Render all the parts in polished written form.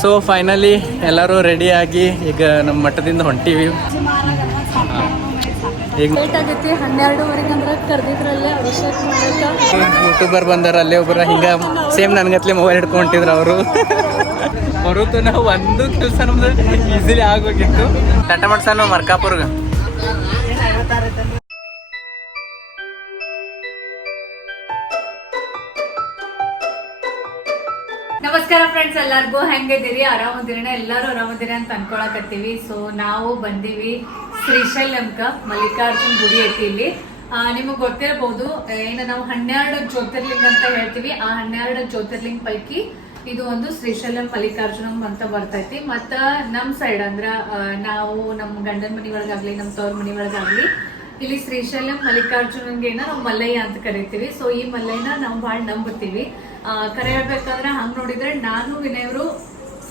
So finally ಎಲ್ಲರೂ ರೆಡಿಯಾಗಿ ಈಗ ನಮ್ಮ ಮಠದಿಂದ ಹೊಂಟೀವಿ. ಈಗ ಲೇಟ್ ಆಗೈತಿ 12:30 ಅಂದ್ರೆ ಕರೆದಿದ್ರಲ್ಲೇ ಅಭಿಷೇಕ್ ಯೂಟ್ಯೂಬರ್ ಬಂದಾರ ಅಲ್ಲೇ ಒಬ್ಬರ ಹಿಂಗೆ ಸೇಮ್ ನನಗತ್ಲೆ ಮೊಬೈಲ್ ಹಿಡ್ಕೊಂಡು ಹೊಂಟಿದ್ರು ಅವರು. ಹೊರತು ನಾವು ಒಂದು ಕೆಲಸ ನಮ್ದು ಈಸಿಲಿ ಆಗೋಗಿತ್ತು. ಟಾಟಾ ಮಾಡ್ಸಾನು ಮರ್ಕಾಪುರ್ಗೆ. ನಮಸ್ಕಾರ ಫ್ರೆಂಡ್ಸ್, ಎಲ್ಲರಿಗೂ ಹೆಂಗಿದ್ದೀರಿ? ಆರಾಮದಿರಿ? ಎಲ್ಲರೂ ಆರಾಮದಿರಿ ಅಂತ ಅನ್ಕೊಳಕತ್ತೀವಿ. ಸೊ ನಾವು ಬಂದೀವಿ ಶ್ರೀಶೈಲಂಕ, ಮಲ್ಲಿಕಾರ್ಜುನ್ ಗುಡಿ ಐತಿ ಇಲ್ಲಿ. ನಿಮಗ್ ಗೊತ್ತಿರಬಹುದು, ಏನು ನಾವು 12 ಜ್ಯೋತಿರ್ಲಿಂಗ ಅಂತ ಹೇಳ್ತೀವಿ. ಆ 12 ಜ್ಯೋತಿರ್ಲಿಂಗ ಪೈಕಿ ಇದು ಒಂದು ಶ್ರೀಶೈಲಂ ಮಲ್ಲಿಕಾರ್ಜುನಂ ಅಂತ ಬರ್ತೈತಿ. ಮತ್ತ ನಮ್ ಸೈಡ್ ಅಂದ್ರ ನಾವು ನಮ್ ಗಂಡನ ಮನಿ ಒಳಗಾಗ್ಲಿ, ನಮ್ ತವ್ರ ಮನಿ ಒಳಗಾಗ್ಲಿ, ಇಲ್ಲಿ ಶ್ರೀಶೈಲಂ ಮಲ್ಲಿಕಾರ್ಜುನಂಗೆ ನಾವು ಮಲ್ಲಯ್ಯ ಅಂತ ಕರಿತೀವಿ. ಸೊ ಈ ಮಲ್ಲಯ್ಯನ ನಾವು ಬಹಳ ನಂಬುತ್ತೀವಿ. ಕರೆ ಹೇಳ್ಬೇಕಂದ್ರೆ ಹಂಗ್ ನೋಡಿದ್ರೆ ನಾನು ವಿನಯವರು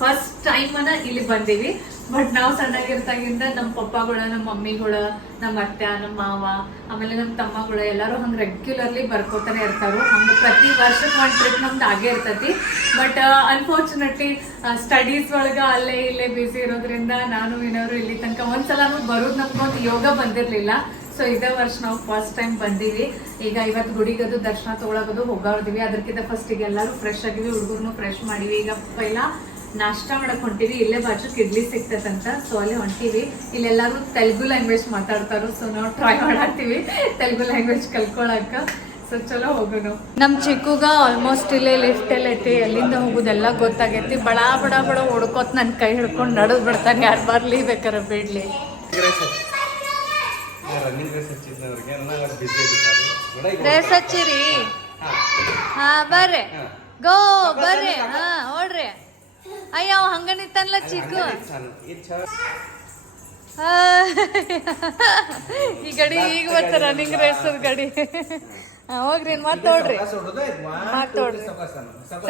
ಫಸ್ಟ್ ಟೈಮ್ ಇಲ್ಲಿ ಬಂದೀವಿ. ಬಟ್ ನಾವು ಸಣ್ಣಗಿರ್ತಾಗಿಂದ ನಮ್ಮ ಪಪ್ಪಗಳ, ನಮ್ಮ ಮಮ್ಮಿಗಳ, ನಮ್ಮ ಅತ್ತೆ, ನಮ್ಮ ಮಾವ, ಆಮೇಲೆ ನಮ್ಮ ತಮ್ಮಗಳು ಎಲ್ಲರೂ ಹಂಗ ರೆಗ್ಯುಲರ್ಲಿ ಬರ್ಕೋತಾನೆ ಇರ್ತಾರೋ. ಹಂಗ ಪ್ರತಿ ವರ್ಷಕ್ಕೆ ಒಂದು ಟ್ರಿಪ್ ನಮ್ದು ಆಗೇ ಇರ್ತೈತಿ. ಬಟ್ ಅನ್ಫಾರ್ಚುನೇಟ್ಲಿ ಸ್ಟಡೀಸ್ ಒಳಗ ಅಲ್ಲೇ ಇಲ್ಲೇ ಬಿಸಿ ಇರೋದ್ರಿಂದ ನಾನು ವಿನಯವರು ಇಲ್ಲಿ ತನಕ ಒಂದ್ಸಲ ಬರೋದು ನಮ್ಗೊಂದು ಯೋಗ ಬಂದಿರ್ಲಿಲ್ಲ. ಸೊ ಇದೇ ವರ್ಷ ನಾವು ಫಸ್ಟ್ ಟೈಮ್ ಬಂದೀವಿ. ಈಗ ಇವತ್ತು ಗುಡಿಗದು ದರ್ಶನ ತಗೊಳಗೋದು ಹೋಗಾಡ್ತೀವಿ. ಅದಕ್ಕಿಂತ ಫಸ್ಟ್ ಈಗ ಎಲ್ಲರೂ ಫ್ರೆಶ್ ಆಗಿವಿ, ಹುಡುಗರ್ನು ಫ್ರೆಶ್ ಮಾಡಿವಿ. ಈಗ ಪೈಲ ನಾಷ್ಟ ಮಾಡಕ್ ಹೊಂಟಿವಿ. ಇಲ್ಲೇ ಬಾಜು ಇಡ್ಲಿ ಸಿಗ್ತೈತಂತ, ಸೊ ಅಲ್ಲಿ ಹೊಂಟಿವಿ. ಇಲ್ಲೆಲ್ಲಾರು ತೆಲುಗು ಲ್ಯಾಂಗ್ವೇಜ್ ಮಾತಾಡ್ತಾರೋ. ಸೊ ನಾವು ಟ್ರೈ ಮಾಡತ್ತೀವಿ ತೆಲುಗು ಲ್ಯಾಂಗ್ವೇಜ್ ಕಲ್ಕೊಳಕ. ಸೊ ಚಲೋ ಹೋಗೋಣ. ನಮ್ ಚಿಕ್ಕುಗ ಆಲ್ಮೋಸ್ಟ್ ಇಲ್ಲೇ ಲಿಫ್ಟ್ ಎಲ್ಲ ಐತಿ, ಎಲ್ಲಿಂದ ಹೋಗುದೆಲ್ಲ ಗೊತ್ತಾಗೈತಿ. ಬಡ ಬಡ ಬಡ ಹೊಡ್ಕೋತ್ ನನ್ ಕೈ ಹಿಡ್ಕೊಂಡು ನಡದ್ ಬಿಡ್ತಾನೆ, ಯಾರು ಬರ್ಲಿ ಬೇಕಾರ ಬಿಡ್ಲಿ. ರೇಸ್ ಹಚ್ಚಿರಿ? ಹಾ ಬರ್ರಿ, ಗೋ ಬರ್ರಿ, ಹಾ ಓಡ್ರಿ. ಅಯ್ಯ ಅವ ಹಂಗ ನಿಂತನ್ಲ ಚಿಕ್ಕು. ಈ ಗಡಿ ಈಗ ಬರ್ತ ರನ್ನಿಂಗ್ ರೇಸದ ಗಡಿ. ಹೋಗ್ರಿ ಮಾತೋಡ್ರಿ ಮಾತೋಡ್ರಿ.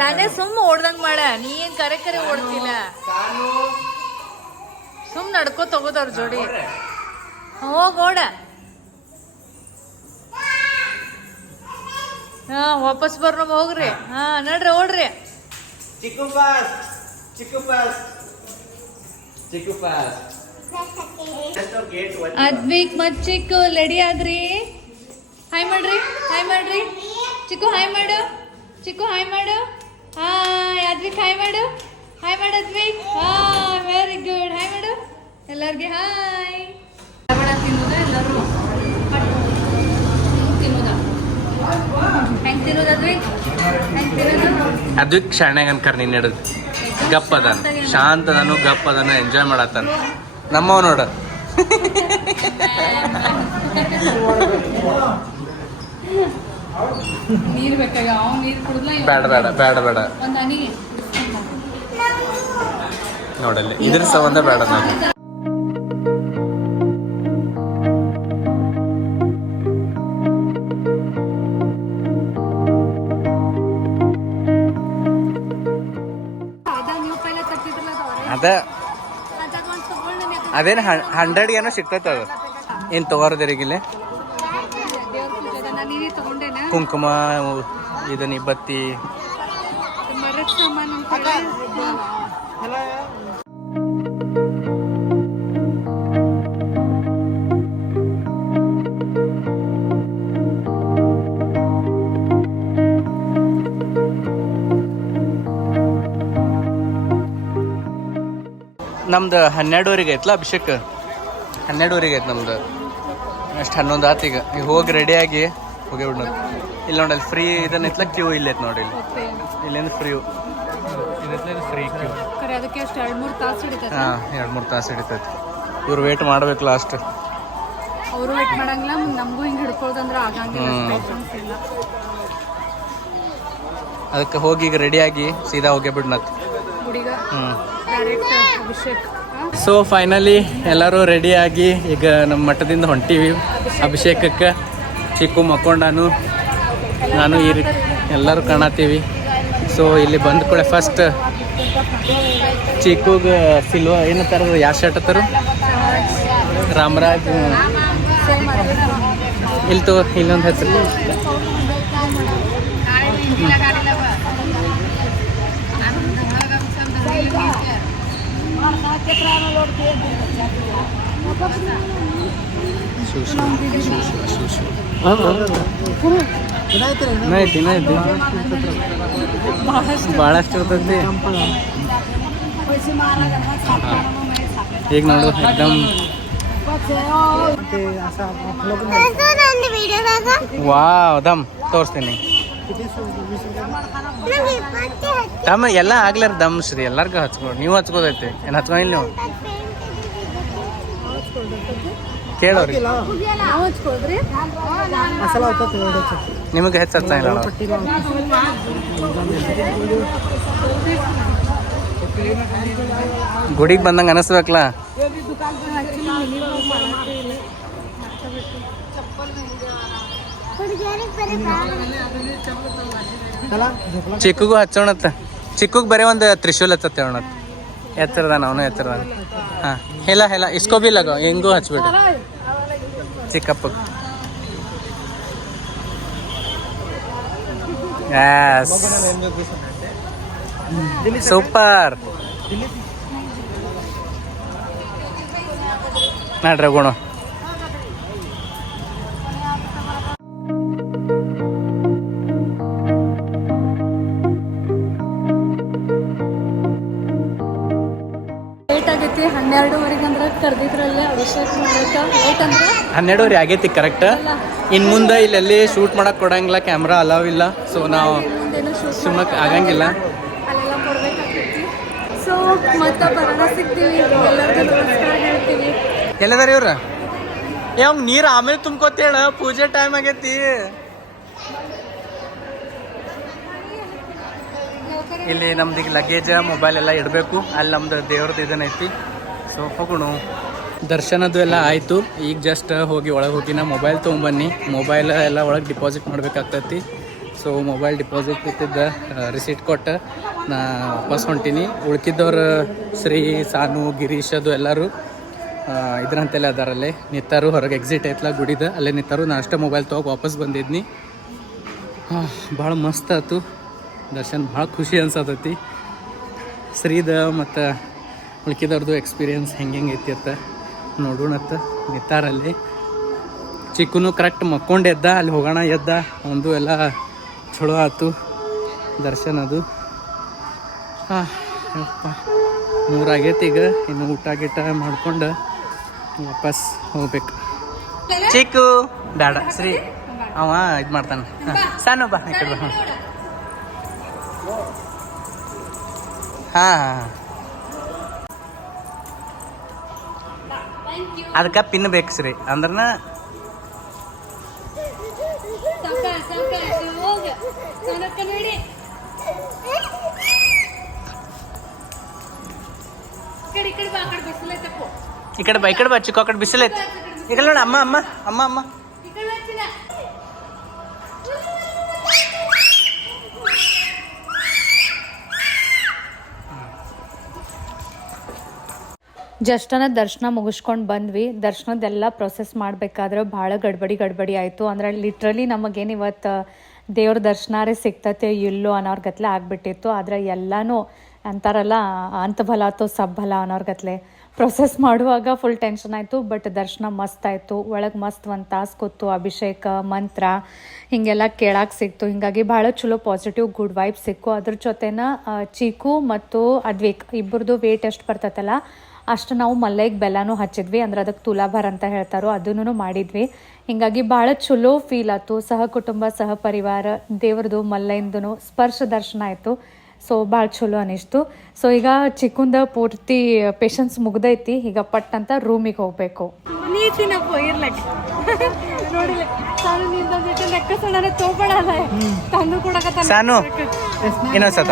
ಸಾನೆ ಸುಮ್ಮ ಓಡ್ದಂಗ್ ಮಾಡ, ನೀ ಏನ್ ಕರೆ ಕರೆ ಓಡ್ತಿಲ್ಲ, ಸುಮ್ ನಡ್ಕೋ ತಗೋದವ್ರ ಜೋಡಿ. ಹೋಗ್ ಓಡ. ಹಾ ವಾಪಸ್ ಬರ್ನ ಹೋಗ್ರಿ. ಹಾ ನಡ್ರಿ ಓಡ್ರಿ. ಚಿಕ್ಕು ಪಾಸ್, ಚಿಕ್ಕು ಪಾಸ್, ಚಿಕ್ಕು ಪಾಸ್. ಅದ್ವಿಕ್ ಮತ್ ಚಿಕ್ಕು ರೆಡಿ ಆದ್ರಿ? ಹಾಯ್ ಮಾಡ್ರಿ, ಹಾಯ್ ಮಾಡ್ರಿ. ಚಿಕ್ಕು ಹಾಯ್ ಮಾಡು, ಚಿಕ್ಕು ಹಾಯ್ ಮಾಡು. ಹಾಯ್ ಅದ್ವಿಕ್ ಹಾಯ್ ಮಾಡು, ಹಾಯ್ ಮಾಡು Advik. Hi very good. Hi ಮಾಡು ಎಲ್ಲರಿಗೆ. ಹಾಯ್. ತಿನ್ನೋದ ಎಲ್ಲರೂ ತಿನ್ನೋದ? ಹೆಂಗ್ ತಿನ್ನೋದು ಅದ್ವಿಕ್? ಹೆಂಗ್ ತಿನ್ನೋದು? ಅದ್ವಿಕ್ ಶಾಣ್ಯಾಗ ಅನ್ಕರ್ ನೀನ್ ಹಿಡಿದು ಗಪ್ ಅದಾನ, ಶಾಂತ ಅದಾನು, ಗಪ್ ಅದಾನ, ಎಂಜಾಯ್ ಮಾಡತ್ತಾನ. ನಮ್ಮವ ನೋಡ ನೀರ್ ಬೇಕಾಗ ಅವ್ ನೀರ್ ಕುಡಿದ್ಲ. ಬೇಡ ಬೇಡ ಬೇಡ ಬೇಡ ಒಂದ್ ಹನಿ ನೋಡಲ್ಲಿ ಇದ್ರ ಸಂಬಂಧ ಬೇಡ ನಾನು. ಅದೇನು 100 ಏನೋ ಸಿಗ್ತೈತೆ. ಅದು ಏನು ತಗೋರ್ದಿರಿಗಿಲ್ಲ? ಕುಂಕುಮ, ಇದು ನಿಬ್ಬತ್ತಿ. ನಮ್ದು 12ವರೆಗೆ ಐತ್ಲ ಅಭಿಷೇಕ್. 12ವರೆಗೆ ಐತೆ ನಮ್ದು. ಅಷ್ಟು 11 ಆತು. ಈಗ ಹೋಗಿ ರೆಡಿಯಾಗಿ ಹೋಗಿ ಬಿಡೋದು. ಇಲ್ಲಿ ನೋಡಲ್ಲಿ ಫ್ರೀ ಇದನ್ನ ಐತ್ಲ, ಕ್ಯೂ ಇಲ್ಲ ಐತೆ ನೋಡಿ. ಇಲ್ಲಿಂದ ಫ್ರೀ ಇದೈತ್ಲ, ಫ್ರೀ ಕ್ಯೂ. ಹಾಂ 2-3 ತಾಸು ಹಿಡಿತೈತಿ. ಇವ್ರು ವೇಟ್ ಮಾಡ್ಬೇಕು ಲಾಸ್ಟ್. ಅವರು ವೇಟ್ ಮಾಡಂಗಿಲ್ಲ, ನಮಗೂ ಹಿಂಗೆ ಹಿಡ್ಕೊಳ್ಳೋದಂದ್ರೆ ಆಗಂಗಿಲ್ಲ. ಅದಕ್ಕೆ ಹೋಗಿ ಈಗ ರೆಡಿಯಾಗಿ ಸೀದಾ ಹೋಗಿ ಬಿಡ್ನತ್ ಗುಡಿಗ. ಅಭಿಷೇಕ್. ಸೊ ಫೈನಲಿ ಎಲ್ಲರೂ ರೆಡಿಯಾಗಿ ಈಗ ನಮ್ಮ ಮಠದಿಂದ ಹೊಂಟೀವಿ ಅಭಿಷೇಕಕ್ಕೆ. ಚಿಕ್ಕು ಮಕ್ಕೊಂಡಾನು, ನಾನು ಈ ರೀತಿ ಎಲ್ಲರೂ ಕಾಣತ್ತೀವಿ. ಸೊ ಇಲ್ಲಿ ಬಂದ ಕೂಡ ಫಸ್ಟ್ ಚಿಕ್ಕುಗೆ ಸಿಲ್ವ ಏನು ಥರ ಯಾವ ಶರ್ಟ್ ಹತ್ತಾರು? ರಾಮರಾಜ್. ಇಲ್ಲಿ ತಗೋ, ಇಲ್ಲೊಂದು ಹೆಸರು. ಭಾಳಷ್ಟು ಇರ್ತೈತಿ ಈಗ ನೋಡು ಎಕ್ದಮ್ ವಾವ್ ದಮ್ ತೋರಿಸ್ತೀನಿ ದಮ್ ಎಲ್ಲ ಆಗ್ಲಾರ ದಮ್ ಶ್ರೀ ಎಲ್ಲರಿಗೂ ಹಚ್ಕೊ ನೀವು ಹಚ್ಕೋದೈತಿ ಏನು ಹಚ್ಕೊಂಡಿಲ್ಲ ನೀವು ಕೇಳೋರಿ ನಿಮಗೆ ಹೆಚ್ಚು ಹಚ್ಚಿಲ್ಲ ಗುಡಿಗೆ ಬಂದಂಗೆ ಅನಿಸ್ಬೇಕಲ್ಲ ಚಿಕ್ಕಗೂ ಹಚ್ಚೋಣತ್ತ ಚಿಕ್ಕಗ್ ಬರೀ ಒಂದು ತ್ರಿಶೂಲ್ ಹಚ್ಚತ್ತ ಹೇಳೋಣತ್ ಎತ್ತರದಾನ ಅವನು ಎತ್ತರದಾನ ಹಾಂ ಇಲ್ಲ ಇಲ್ಲ ಇಸ್ಕೋ ಬಿ ಲಗೋ ಹೆಂಗೂ ಹಚ್ಬಿಡು ಚಿಕ್ಕಪ್ಪ ಸೂಪರ್ ನೋಡ್ರಿ ಗುಣ ಲೇಟ್ ಆಗೈತಿ 12:30 ಅಂದ್ರೆ ಕರೆದಿದ್ರಲ್ಲೇ ಅಭಿಷೇಕ ಮಾಡಕ್ಕೆ ಲೇಟ್ ಅಂದ್ರೆ 12:30 ಆಗೈತಿ ಕರೆಕ್ಟ್ ಇನ್ನು ಮುಂದೆ ಇಲ್ಲೆಲ್ಲಿ ಶೂಟ್ ಮಾಡಕ್ಕೆ ಕೊಡಂಗಿಲ್ಲ ಕ್ಯಾಮ್ರಾ ಅಲಾವ್ ಇಲ್ಲ ಸೊ ನಾವು ಸುಮ್ಮಕ್ಕೆ ಆಗಂಗಿಲ್ಲ ಅಲ್ಲೆಲ್ಲ ಕೊಡ್ಬೇಕಾಗ್ತೈತಿ ಸೊ ಮತ್ತೆ ಬರೋಣ ಸಿಗ್ತೀವಿ ಎಲ್ಲರಿಗೂ ನಮಸ್ಕಾರ ಹೇಳ್ತೀವಿ ಎಲ್ಲದಾರ ಇವ್ರ ಯಾವ ನೀರು ಆಮೇಲೆ ತುಂಬ್ಕೋತೇಳ ಪೂಜೆ ಟೈಮ್ ಆಗೈತಿ ಇಲ್ಲಿ ನಮ್ದು ಈಗ ಲಗೇಜ್ ಮೊಬೈಲ್ ಎಲ್ಲ ಇಡಬೇಕು ಅಲ್ಲಿ ನಮ್ದು ದೇವ್ರದ್ದು ಇದನ್ನೈತಿ ಸೊ ಹೋಗೋಣ ದರ್ಶನದ್ದು ಎಲ್ಲ ಆಯಿತು ಈಗ ಜಸ್ಟ್ ಹೋಗಿ ಒಳಗೆ ಹೋಗಿ ನಾ ಮೊಬೈಲ್ ತೊಗೊಂಬನ್ನಿ ಮೊಬೈಲ್ ಎಲ್ಲ ಒಳಗೆ ಡಿಪಾಸಿಟ್ ಮಾಡ್ಬೇಕಾಗ್ತೈತಿ ಸೊ ಮೊಬೈಲ್ ಡಿಪಾಸಿಟ್ ಇಟ್ಟಿದ್ದ ರಿಸೀಟ್ ಕೊಟ್ಟು ನಾ ವಾಪಸ್ ಹೊಂಟೀನಿ ಉಳ್ಕಿದ್ದವ್ರು ಶ್ರೀ ಸಾನು ಗಿರೀಶ್ ಅದು ಎಲ್ಲರೂ ಇದ್ರಂತೆಲ್ಲ ಅದಾರಲ್ಲೇ ನಿಂತಾರು ಹೊರಗೆ ಎಕ್ಸಿಟ್ ಐತ್ಲ ಗುಡಿದ ಅಲ್ಲೇ ನಿಂತಾರು ನಾ ಅಷ್ಟೇ ಮೊಬೈಲ್ ತೊಗೊಗಿ ವಾಪಸ್ ಬಂದಿದ್ನಿ ಭಾಳ ಮಸ್ತ್ ಆಯ್ತು ದರ್ಶನ್ ಭಾಳ ಖುಷಿ ಅನ್ಸತೈತಿ ಶ್ರೀದ ಮತ್ತು ಉಳ್ಕಿದವ್ರದ್ದು ಎಕ್ಸ್ಪೀರಿಯನ್ಸ್ ಹೆಂಗೆ ಐತಿ ಅಂತ ನೋಡೋಣತ್ತ ನಿಂತಾರಲ್ಲಿ ಚಿಕ್ಕನು ಕರೆಕ್ಟ್ ಮಕ್ಕೊಂಡು ಎದ್ದ ಅಲ್ಲಿ ಹೋಗೋಣ ಎದ್ದ ಒಂದು ಎಲ್ಲ ಚಲೋ ಆಯ್ತು ದರ್ಶನ ಅದು ಯಪ್ಪ 3 ಆಗೈತಿ ಈಗ ಇನ್ನು ಊಟ ಗೀಟ ಮಾಡ್ಕೊಂಡು ವಾಪಸ್ ಹೋಗ್ಬೇಕು ಚಿಕ್ಕು ಬೇಡ ಶ್ರೀ ಅವ ಇದು ಮಾಡ್ತಾನೆ ಸಣ್ಣ ಬಾ ಈ ಕಡೆ ಬಾ ಹಾಂ ಅದಕ್ಕೆ ಪಿನ್ ಬೇಕು ಶ್ರೀ ಅಂದ್ರನ ಈ ಕಡೆ ಬಾ ಚಿಕ್ಕ ಕಡೆ ಬಿಸಿಲೈತಿ ಈ ಕಡೆ ನೋಡಿ ಅಮ್ಮ ಅಮ್ಮ ಅಮ್ಮ ಅಮ್ಮ ಜಸ್ಟನ ದರ್ಶನ ಮುಗಿಸ್ಕೊಂಡು ಬಂದ್ವಿ ದರ್ಶನದೆಲ್ಲ ಪ್ರೊಸೆಸ್ ಮಾಡಬೇಕಾದ್ರೆ ಭಾಳ ಗಡ್ಬಡಿ ಆಯಿತು ಅಂದ್ರೆ ಲಿಟ್ರಲಿ ನಮಗೇನು ಇವತ್ತು ದೇವ್ರ ದರ್ಶನಾರೇ ಸಿಗ್ತತೆ ಇಲ್ಲೋ ಅನ್ನೋರ್ಗತ್ಲೆ ಆಗಿಬಿಟ್ಟಿತ್ತು ಆದರೆ ಎಲ್ಲನೂ ಅಂತಾರಲ್ಲ ಅಂತ ಭಲ ಆಯ್ತು ಸಬ್ ಭಲ ಅನ್ನೋರ್ಗತ್ಲೆ ಪ್ರೊಸೆಸ್ ಮಾಡುವಾಗ ಫುಲ್ ಟೆನ್ಷನ್ ಆಯಿತು ಬಟ್ ದರ್ಶನ ಮಸ್ತ್ ಆಯಿತು ಒಳಗೆ ಮಸ್ತ್ 1 ತಾಸು ಕೂತು ಅಭಿಷೇಕ ಮಂತ್ರ ಹೀಗೆಲ್ಲ ಕೇಳಕ್ಕೆ ಸಿಕ್ತು ಹೀಗಾಗಿ ಭಾಳ ಚಲೋ ಪಾಸಿಟಿವ್ ಗುಡ್ ವೈಬ್ ಸಿಕ್ಕು ಅದ್ರ ಜೊತೆನ ಚೀಕು ಮತ್ತು ಅದ್ವಿಕ್ ಇಬ್ಬರದು ವೇಟ್ ಎಷ್ಟು ಬರ್ತೈತಲ್ಲ ಅಷ್ಟು ನಾವು ಮಲ್ಲೈಗೆ ಬೆಲ್ಲನೂ ಹಚ್ಚಿದ್ವಿ ಅಂದ್ರೆ ಅದಕ್ಕೆ ತುಲಾಭಾರ ಅಂತ ಹೇಳ್ತಾರೋ ಅದನ್ನು ಮಾಡಿದ್ವಿ ಹೀಗಾಗಿ ಭಾಳ ಚಲೋ ಫೀಲ್ ಆಯ್ತು ಸಹ ಕುಟುಂಬ ಸಹ ಪರಿವಾರ ದೇವ್ರದ್ದು ಮಲ್ಲೈಂದು ಸ್ಪರ್ಶ ದರ್ಶನ ಆಯಿತು ಸೊ ಭಾಳ ಚಲೋ ಅನಿಸ್ತು ಸೊ ಈಗ ಚಿಕ್ಕಂದ ಪೂರ್ತಿ ಪೇಷನ್ಸ್ ಮುಗ್ದೈತಿ ಈಗ ಪಟ್ ಅಂತ ರೂಮಿಗೆ ಹೋಗ್ಬೇಕು ನೀತಿನಪ್ಪ ಇರ್ಲಕ್ಕೆ ನೋಡಿಲ್ಲ ಸಾನು ನಿಂದ ನೆಕ್ಕಸಣ ತೋಪಡಲ್ಲ ತಂದು ಕೊಡಕತ್ತ ಸಾನು ಇನ್ನೊಂದ್ಸತ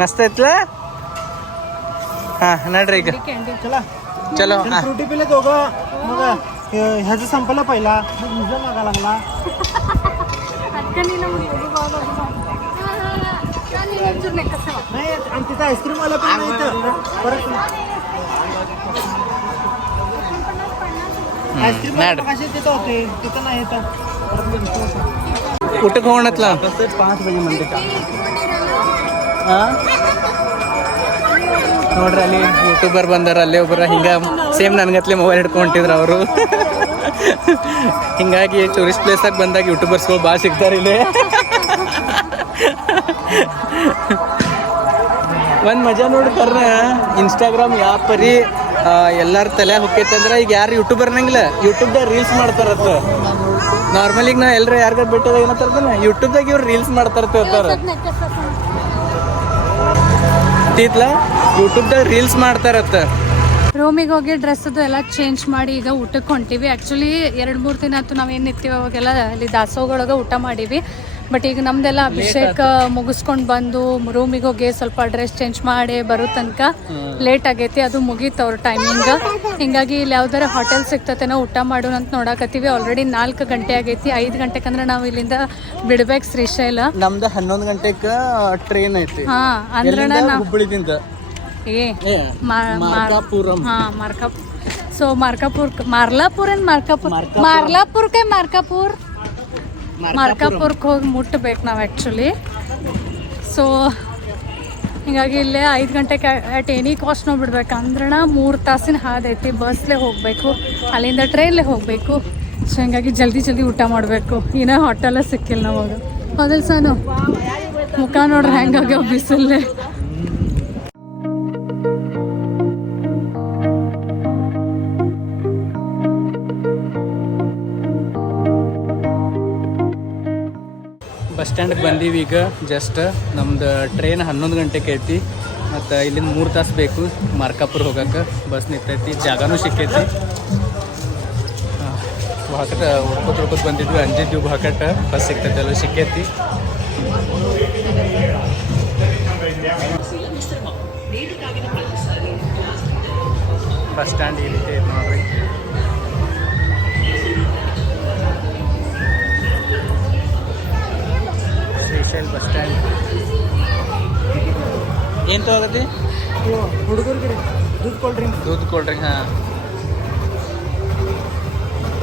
मस्त आहेत हां नड्री ग चला चलो फ्रुटी पिले दोघं मग ह्याचं संपलं पहिला मग हिजा मागा लागला नाही आणि तिथं आईस्क्रीम वाला पण नाही इथं परत आईस्क्रीम कशी तिथं होते तिथं नाही येतं परत ಊಟಕ್ಕೆ ಹೋಗೋಣತ್ಲ 5 बजे मंदिर का ನೋಡ್ರಿ ಅಲ್ಲಿ ಯೂಟ್ಯೂಬರ್ ಬಂದಾರ ಅಲ್ಲೇ ಒಬ್ಬರ ಹಿಂಗ ಸೇಮ್ ನನ್ಗತ್ಲೆ ಮೊಬೈಲ್ ಹಿಡ್ಕೊಂಡಿದ್ರು ಅವರು. ಹಿಂಗಾಗಿ ಟೂರಿಸ್ಟ್ ಪ್ಲೇಸಾಗ ಬಂದಾಗ ಯೂಟ್ಯೂಬರ್ಸ್ಗಳು ಭಾಳ ಸಿಗ್ತಾರೆ ಇಲ್ಲಿ. ಒಂದು ಮಜಾ ನೋಡ್ತಾರ ಇನ್ಸ್ಟಾಗ್ರಾಮ್ ಯಾವ ಪರಿ ಎಲ್ಲಾರ ತಲೆ ಹೊಕ್ಕೈತಂದ್ರೆ ಈಗ ಯಾರು ಯೂಟ್ಯೂಬರ್ ನಂಗಿಲ್ಲ ಯೂಟ್ಯೂಬ್ದಾಗ ರೀಲ್ಸ್ ಮಾಡ್ತಾರತ್ತ. ನಾರ್ಮಲ್ ಈಗ ನಾ ಎಲ್ಲರೂ ಯಾರಿಗಾರ ಬಿಟ್ಟದ ಏನಂತಾರ ಯೂಟ್ಯೂಬ್ದಾಗ ಇವ್ರು ರೀಲ್ಸ್ ಮಾಡ್ತಾರ ತೀತ್ಲ ಯೂಟ್ಯೂಬ್ದಾಗ ರೀಲ್ಸ್ ಮಾಡ್ತಾರತ್ತ. ರೂಮಿಗೆ ಹೋಗಿ ಡ್ರೆಸ್ ಅದು ಎಲ್ಲ ಚೇಂಜ್ ಮಾಡಿ ಈಗ ಊಟಕ್ಕೆ ಹೊಂಟಿವಿ. ಆ್ಯಕ್ಚುಲಿ 2-3 ದಿನ ಆಯ್ತು ನಾವೇನು ನಿಂತೀವಿ ಅವಾಗೆಲ್ಲ ಅಲ್ಲಿ ದಾಸೋಹಗಳೊಳಗೆ ಊಟ ಮಾಡೀವಿ. ಬಟ್ ಈಗ ನಮ್ದೆಲ್ಲ ಅಭಿಷೇಕ ಮುಗಿಸ್ಕೊಂಡು ಬಂದು ರೂಮಿಗೆ ಹೋಗಿ ಸ್ವಲ್ಪ ಡ್ರೆಸ್ ಚೇಂಜ್ ಮಾಡಿ ಬರೋ ತನಕ ಲೇಟ್ ಆಗೈತಿ. ಅದು ಮುಗೀತು ಅವ್ರ ಟೈಮಿಂಗ್. ಹಿಂಗಾಗಿ ಇಲ್ಲಿ ಯಾವ್ದಾರ ಹೋಟೆಲ್ ಸಿಗ್ತತೇನೋ ಊಟ ಮಾಡೋಣ ಅಂತ ನೋಡಕತ್ತೀವಿ. ಆಲ್ರೆಡಿ 4 ಗಂಟೆ ಆಗೈತಿ. 5 ಗಂಟೆಕಂದ್ರೆ ನಾವು ಇಲ್ಲಿಂದ ಬಿಡ್ಬೇಕು ಶ್ರೀಶೈಲ. ನಮ್ದು 11 ಗಂಟೆಗೆ ಟ್ರೈನ್ ಐತಿ. ಹಾ ಅಂದ್ರೆ ಹುಬ್ಬಳ್ಳಿದಿಂದ ಮಾರ್ಕಾಪುರಂ. ಹಾ ಮಾರ್ಕಾಪುರ್. ಸೊ ಮಾರ್ಕಾಪುರ್ಗೆ ಹೋಗಿ ಮುಟ್ಟಬೇಕು ನಾವು ಆ್ಯಕ್ಚುಲಿ. ಸೊ ಹೀಗಾಗಿ ಇಲ್ಲೇ 5 ಗಂಟೆಗೆ ಅಟ್ ಎನಿ ಕಾಸ್ಟ್ ನಾವು ಬಿಡ್ಬೇಕು. ಅಂದ್ರೆ 3 ತಾಸಿನ ಹಾದೈತಿ. ಬಸ್ಲೇ ಹೋಗಬೇಕು, ಅಲ್ಲಿಂದ ಟ್ರೈನ್ಲೇ ಹೋಗಬೇಕು. ಸೊ ಹಿಂಗಾಗಿ ಜಲ್ದಿ ಊಟ ಮಾಡಬೇಕು. ಇನ್ನೂ ಹೋಟೆಲ್ಲ ಸಿಕ್ಕಿಲ್ಲ ನಮಗೆ. ಹೌದಲ್ಲ ಸಾನು, ಮುಖ ನೋಡ್ರಿ ಹೆಂಗಾಗ್ಯಾವ ಬಿಸಿಲೇ. ಬಸ್ ಸ್ಟ್ಯಾಂಡ್ಗೆ ಬಂದೀವಿ ಈಗ. ಜಸ್ಟ್ ನಮ್ದು ಟ್ರೈನ್ 11 ಗಂಟೆಗೆ ಐತಿ. ಮತ್ತು ಇಲ್ಲಿಂದ 3 ತಾಸು ಬೇಕು ಮಾರ್ಕಾಪುರ ಹೋಗಕ್ಕೆ. ಬಸ್ ನಿಂತೈತಿ, ಜಾಗನೂ ಸಿಕ್ಕೈತಿ. ಭಾಕಟ ಹುಡ್ಕೋತ ಬಂದಿದ್ವಿ, ಅಂಜಿದ್ವಿ ಭಾಕಟ ಬಸ್ ಸಿಗ್ತೈತಿ ಅಲ್ಲೂ ಸಿಕ್ಕೈತಿ. ಬಸ್ ಸ್ಟ್ಯಾಂಡ್ ಈ ರೀತಿ ಐತಿ ನೋಡ್ರಿ. Shrishail bus stand. ಏನು ತಗೋತಿ ಹುಡುಗರಿಗೆ दूध कोल्ड ड्रिंक. ಹಾಂ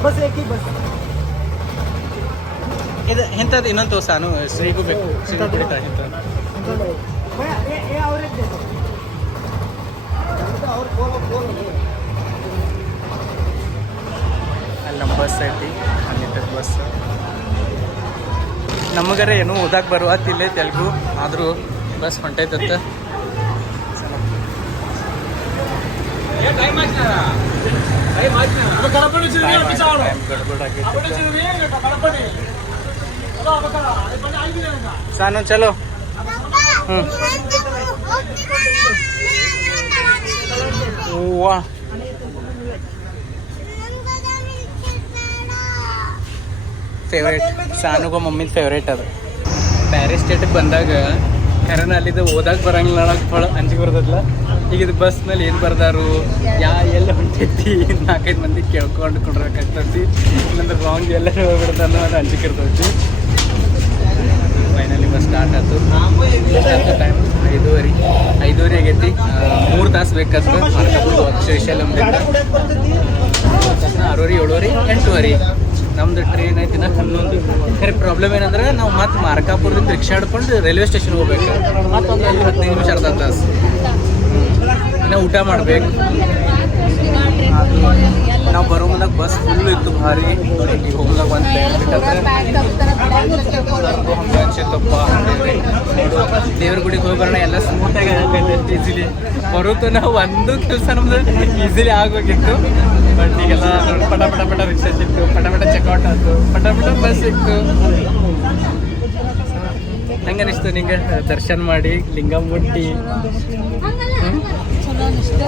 बस एक ही बस. ಇದು ಎಂಥದ್ದು ಇನ್ನೊಂದು ತೋಸಾನು ಶ್ರೀಗೂ ಬೇಕು. ಶ್ರೀಗೂ ಕುಡಿತಾ ಇಂಥದ್ದು. और एक देखो और ಅಲ್ಲಿ ನಮ್ಮ ಬಸ್ ಐತಿ, ಅಲ್ಲಿದ್ದ ಬಸ್. ನಮಗರೆ ಏನೂ ಓದಕ್ಕೆ ಬರುವತ್ತಿಲ್ಲೇ ತೆಲುಗು, ಆದರೂ ಬಸ್ ಹೊಂಟೈತತ್ತ. ಸಾನು ಚಲೋ. ವಾ ಫೇವ್ರೇಟ್, ಸಾನುಗೂ ಮಮ್ಮಿದ ಫೇವ್ರೇಟ್ ಅದು. ಪ್ಯಾರಿಸ್ ಸ್ಟೇಟಿಗೆ ಬಂದಾಗ ಖರೇನ ಅಲ್ಲಿದ್ದು ಓದಕ್ಕೆ ಬರಂಗಿಲ್ಲ, ನನಗೆ ಭಾಳ ಅಂಜಿಗೆ ಬರ್ತದಲ್ಲ. ಈಗ ಇದು ಬಸ್ನಲ್ಲಿ ಏನು ಬರ್ದಾರು, ಎಲ್ಲ ಹೊಂಟೈತಿ 4-5 ಮಂದಿ ಕೇಳ್ಕೊಂಡು ಕೊಡ್ಬೇಕಾಗ್ತೈತಿ. ಇಲ್ಲಂದ್ರೆ ರಾಂಗ್ ಎಲ್ಲ ಹೋಗ್ಬಿಡ್ತಾನೋ ಅದು ಅಂಜಿಕೆ ಇರ್ತೈತಿ. ಫೈನಲಿ ಬಸ್ ಸ್ಟಾರ್ಟ್ ಆಯ್ತು. ಎಷ್ಟಾಯ್ತು ಟೈಮ್? 5:30 ಆಗೈತಿ. 3 ತಾಸು ಬೇಕಂತ ಮಾರ್ಕಾಪುರ ಶ್ರೀಶೈಲಂದಿಂದ. 6:30, 7:30, 8:30. ನಮ್ದು ಟ್ರೈನ್ ಐತಿ 11. ಖರೆ ಪ್ರಾಬ್ಲಮ್ ಏನಂದ್ರೆ ನಾವು ಮತ್ತೆ ಮಾರ್ಕಾಪುರದಿಂದ ರಿಕ್ಷಾ ಹಿಡ್ಕೊಂಡು ರೈಲ್ವೆ ಸ್ಟೇಷನ್ ಹೋಗ್ಬೇಕು. ಮತ್ತೊಂದು 15 ನಿಮಿಷ ಅರ್ಧ ತಾಸು. ಇನ್ನು ಊಟ ಮಾಡ್ಬೇಕು. ನಾವು ಬರೋ ಮುಂದಾಗ ಬಸ್ ಫುಲ್ಲು ಇತ್ತು ಭಾರಿ. ಈಗ ಹೋಗ್ಲಾಗ ಒಂದು ಹಂಗೆ ಅನ್ಸಿತ್ತಪ್ಪ. ದೇವ್ರ ಗುಡಿಗೆ ಹೋಗಿ ಬರೋಣ, ಎಲ್ಲ ಸ್ಮೂತಾಗಿ ಆಗೈತೆ ಈಸಿಲಿ. ಬರೋದು ನಾವು ಒಂದು ಕೆಲಸ ನಮ್ದು ಈಸಿಲಿ ಆಗೋಗಿತ್ತು. ಬಟ್ ಈಗೆಲ್ಲ ಪಟ ರಿಕ್ಷಾ ಸಿಕ್ತು, ಪಟ ಚೆಕ್ಔಟ್ ಆಯ್ತು, ಪಟ ಬಸ್ ಸಿಕ್ತು. ಹೆಂಗೆ ಅನಿಸ್ತು ನಿಂಗೆ ದರ್ಶನ ಮಾಡಿ ಲಿಂಗ ಮುಟ್ಟಿ? ಚಲೋ ಅನಿಸ್ತು.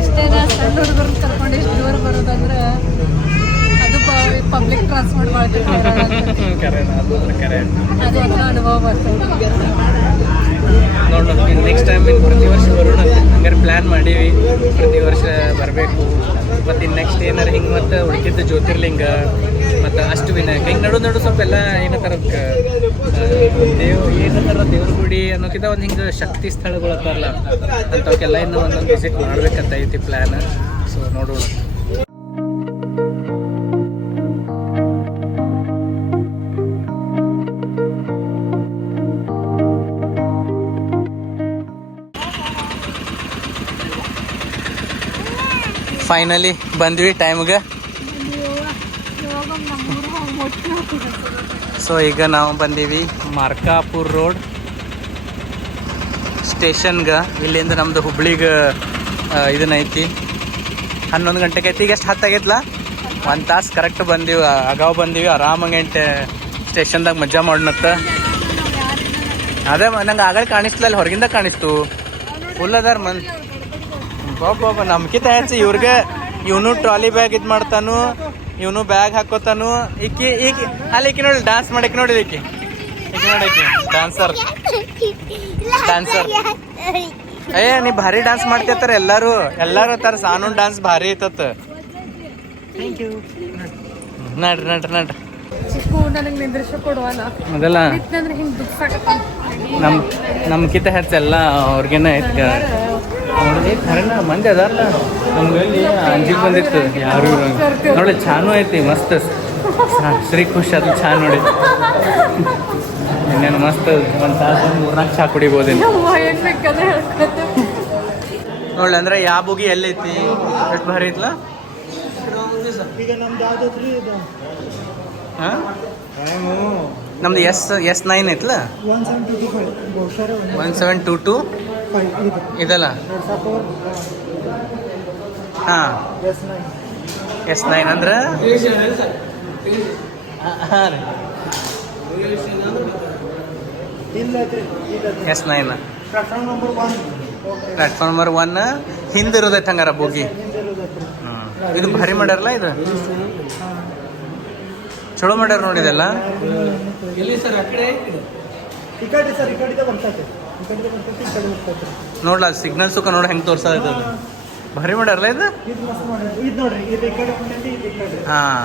ಇಷ್ಟೇ ಸಣ್ಣ ಹುಡುಗರನ್ನ ಕರ್ಕೊಂಡು ಇಷ್ಟು ದೂರ ಬರೋದಂದ್ರೆ ಅದು ಪಬ್ಲಿಕ್ ಟ್ರಾನ್ಸ್ಪೋರ್ಟ್ ಮಾಡ್ತೀವಿ. ಅದು ಒಂದು ಅನುಭವ ಬರ್ತದೆ. ನೋಡೋಣ ನೆಕ್ಸ್ಟ್ ಟೈಮ್ ಪ್ರತಿ ವರ್ಷ ಬರೋಣ ಹಂಗಾರೆ ಪ್ಲ್ಯಾನ್ ಮಾಡೀವಿ. ಪ್ರತಿ ವರ್ಷ ಬರಬೇಕು. ಮತ್ತು ಇನ್ನು ನೆಕ್ಸ್ಟ್ ಏನಾರು ಹಿಂಗೆ ಮತ್ತು ಉಳಿಕಿದ್ದು ಜ್ಯೋತಿರ್ಲಿಂಗ ಮತ್ತು ಅಷ್ಟವಿನಾಯಕ ಹಿಂಗೆ ನಡು ಸ್ವಲ್ಪ ಎಲ್ಲ ಏನಂತಾರ ಏನಂತಾರ ದೇವ್ರ ಗುಡಿ ಅನ್ನೋಕ್ಕಿಂತ ಒಂದು ಹಿಂಗೆ ಶಕ್ತಿ ಸ್ಥಳಗಳು ಅಂತಾರಲ್ಲ ಅಂಥವಕ್ಕೆಲ್ಲ ಇನ್ನೂ ಒಂದೊಂದು ವಿಸಿಟ್ ಮಾಡ್ಬೇಕಂತ ಐತಿ ಪ್ಲ್ಯಾನ್. ಸೊ ನೋಡೋಣ. ಫೈನಲಿ ಬಂದ್ವಿ ಟೈಮ್ಗೆ. ಸೊ ಈಗ ನಾವು ಬಂದೀವಿ ಮಾರ್ಕಾಪುರ್ ರೋಡ್ ಸ್ಟೇಷನ್ಗೆ. ಇಲ್ಲಿಂದ ನಮ್ದು ಹುಬ್ಳಿಗೆ ಇದನ್ನ ಐತಿ 11 ಗಂಟೆಗೆ ಐತಿ. ಈಗ ಎಷ್ಟು ಹತ್ತಾಗೈತ್ಲ 1 ತಾಸು ಕರೆಕ್ಟ್ ಬಂದೀವಿ. ಅಗಾವ್ ಬಂದೀವಿ ಆರಾಮಾಗಂಟೆ ಸ್ಟೇಷನ್ದಾಗ ಮಜಾ ಮಾಡೋಣತ್ತ. ಅದೇ ನಂಗೆ ಆಗಲೇ ಕಾಣಿಸ್ತಿಲ್ಲ, ಅಲ್ಲಿ ಹೊರಗಿಂದ ಕಾಣಿಸ್ತು. ಫುಲ್ ಅದಾರ ಮಂದಿ. ಬಾಬಾ ನಮ್ಕಿಂತ ಹೆಚ್ಚು ಇವ್ರಿಗೆ ಇವನು ಟ್ರಾಲಿ ಬ್ಯಾಗ್ ಇದು ಮಾಡ್ತಾನು, ಇವನು ಬ್ಯಾಗ್ ಹಾಕೋತಾನು. ಈಕಿ ಅಲ್ಲಿ ಈಕಿ ನೋಡಿ ಡ್ಯಾನ್ಸ್ ಮಾಡಕ್ಕೆ ನೋಡಿ. ಈಕಿ ನೋಡಕ್ಕೆ ಡ್ಯಾನ್ಸರ್. ನೀ ಭಾರಿ ಡ್ಯಾನ್ಸ್ ಮಾಡ್ತಿರ್ತಾರೆ ಎಲ್ಲಾರು ತರ. ಸಾನು ಡ್ಯಾನ್ಸ್ ಭಾರಿ ಐತತ್. ನಡ್ರಿ ಅದೆಲ್ಲ ನಮ್ಕಿಂತ ಹೆಚ್ಚೆಲ್ಲ ಅವ್ರಿಗೇನ ಐತೆ. ಖರೇನ ಮಂದಿ ಅದಾರಲ್ಲ ನಮ್ಗೆ ಅಂಜಿಗೆ ಬಂದಿತ್ತು ಯಾರು ನೋಡಿ. ಚಾನು ಐತಿ ಮಸ್ತ್. ಶ್ರೀ ಖುಷಿ ಅದು ಚಾ ನೋಡಿ. ಇನ್ನೇನು ಮಸ್ತ್ 1 ತಾಸು 3-4 ಚಾ ಕುಡಿಬೋದೇನು ನೋಡಿ. ಅಂದ್ರೆ ಯಾವ ಬುಗಿ ಎಲ್ಲೈತಿ ಎಷ್ಟು ಭಾರಿ ಐತ್ಲ. ಈಗ ನಮ್ದು ಯಾವ್ದೈತ್ರಿ ಇದು ಹಾಂ ನಮ್ದು S9 ಐತ್ಲ 1722 ಇದಲ್ಲ. ಹಾಂ S9 ಅಂದ್ರೆ ಹಾಂ ರೀ S9 ಪ್ಲಾಟ್ಫಾರ್ಮ್ ನಂಬರ್ 1 ಹಿಂದೆ ಇರೋದೈತೆ ಹಂಗಾರ ಬೋಗಿ. ಇದು ಭಾರಿ ಮಾಡ್ಯಾರಲ್ಲ, ಇದು ಚಲೋ ಮಾಡ್ಯಾರ ನೋಡಿದೆಲ್ಲ. ನೋಡ್ಲ ಸಿಗ್ನಲ್ ಸುಖ ನೋಡಿ ಹೆಂಗೆ ತೋರ್ಸದ. ಭಾರಿ ಮಾಡ್ಯಾರಲ್ಲ ಇದು. ಹಾಂ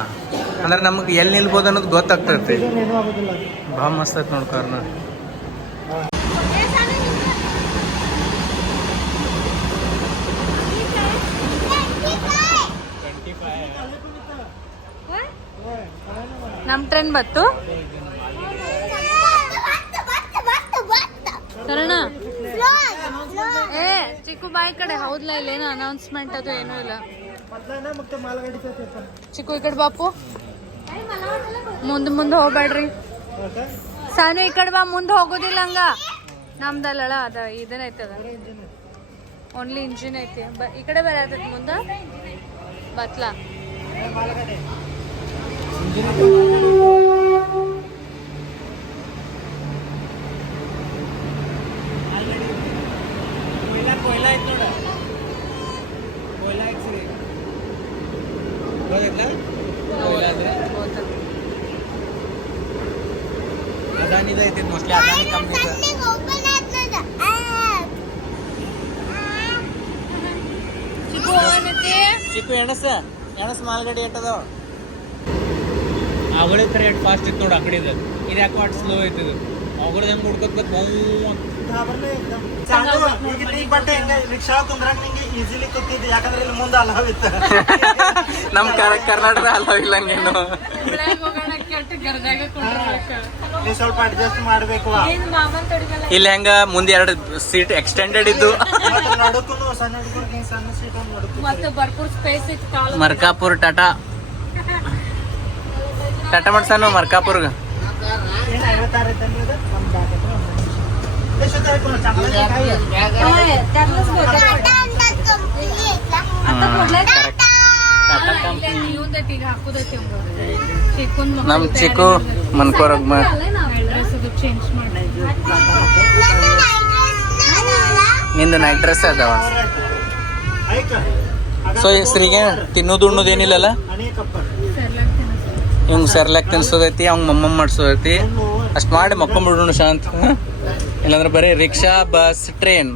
ಅಂದ್ರೆ ನಮ್ಗೆ ಎಲ್ಲಿ ನಿಲ್ಬೋದು ಅನ್ನೋದು ಗೊತ್ತಾಗ್ತೈತಿ. ಭಾಳ ಮಸ್ತ್ ಐತೆ ನೋಡಿ ಕಾರ್ನ. ನಮ್ ಟ್ರೈನ್ ಬತ್ತು ಕರಣ. ಚಿಕ್ಕು ಬಾಯ್ ಕಡೆ ಹೌದ್ಲ, ಇಲ್ಲೇನು ಅನೌನ್ಸ್ಮೆಂಟ್ ಅದು ಏನೂ ಇಲ್ಲ. ಚಿಕ್ಕು ಈ ಕಡೆ ಬಾಪು, ಮುಂದೆ ಹೋಗ್ಬೇಡ್ರಿ. ಸಾನು ಈ ಕಡೆ ಬಾ, ಮುಂದೆ ಹೋಗೋದಿಲ್ಲ ಹಂಗ. ನಮ್ದಲ್ಲ ಅದ ಇದನ್ನೈತೆ, ಅದ ಓನ್ಲಿ ಇಂಜಿನ್ ಐತಿ. ಈ ಕಡೆ ಬರತೈತಿ ಮುಂದ ಬತ್ಲಾ. ಅದಾನಿದ ಐತಿ ಮೋಸ್ಟ್ಲಿ. ಅದಾನಿ ಕಂಪ್ನಿ ಚಿಕ್ಕು ಎಣಸ್ ಮಾಲ್ಗಡಿ ಎಟ್ಟದವ. ಅವಳೆ ರೇಟ್ ಫಾಸ್ಟ್ ಇತ್ತು ನೋಡಿ. ಆ ಕಡೆ ಇದು ಯಾಕೋ ಅಷ್ಟು ಸ್ಲೋ ಐತಿ. ಇದು ಅವಳ ಹೆಂಗೆ ಹುಡ್ಕೋತ್ ನಮ್ ಕರ್ನಾಟಕ ಅಲವ್ ಇಲ್ಲ ಹಂಗೇನು. ಸ್ವಲ್ಪ ಅಡ್ಜಸ್ಟ್ ಮಾಡ್ಬೇಕು. ಇಲ್ಲಿ ಹೆಂಗ ಮುಂದೆ 2 ಸೀಟ್ ಎಕ್ಸ್ಟೆಂಡೆಡ್ ಇದ್ದು. ಮರ್ಕಾಪುರ್ ಟಾಟಾ ಮಾಡ್ಸಾನು ಮರ್ಕಾಪುರ್ಗೆ. ನಮ್ ಚಿಕ್ಕು ಮನ್ಕೋರ್ ನಿಂದು ನೈಟ್ ಡ್ರೆಸ್ ಅದಾವ. ಸೊ ಹೆಸ್ರಿಗೆ ತಿನ್ನೋದು ಉಣ್ಣೋದು ಏನಿಲ್ಲಲ್ಲ. ಇವಂಗೆ ಸೆರ್ಲಾಕ್ ತಿನ್ಸೋದೈತಿ, ಅವ್ನ ಮಮ್ಮ ಮಾಡ್ಸೋದೈತಿ. ಅಷ್ಟು ಮಾಡಿ ಮಕ್ಕೊಂಬಿಡೋಣ ಶಾಂತ. ಇಲ್ಲಾಂದ್ರೆ ಬರೀ ರಿಕ್ಷಾ ಬಸ್ ಟ್ರೈನ್.